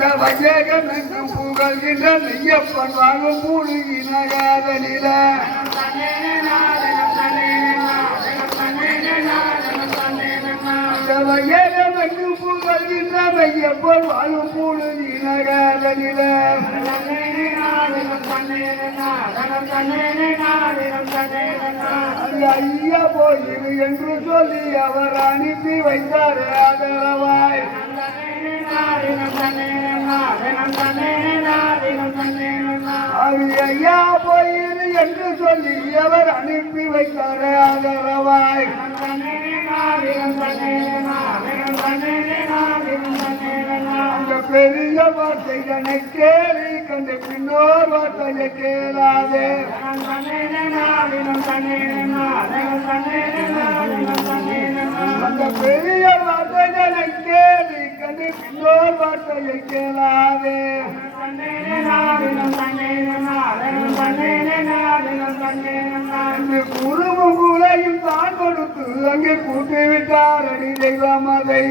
அந்த வையகம் எங்கும் புகழ்கின்ற மெய்யப்பன் வாழும் மூழ்கி நகாதனில அந்த வையகம் எங்கும் புகழ்கின்ற மெய்யப்பன் வாழும் மூழ்கி நகாதனில ஐயா போயிரு என்று சொல்லி அவர் அனுப்பி வைத்தார் ஆதரவாய் ஐயா போயிரு என்று சொல்லி அவர் அனுப்பி வைத்தார் ஆதரவாய் அந்த பெரிய வார்த்தைகளை கேள்வி கண்டு பின்னோர் வார்த்தையை கேளாதே அந்த பெரிய வார்த்தைகளை கேள்வி கண்டு பின்னோர் வார்த்தையை கேளாதே குருவும் குலையும் தான் கொடுத்து அங்கே கூட்டி விட்டார் அடி தெய்வம் அதை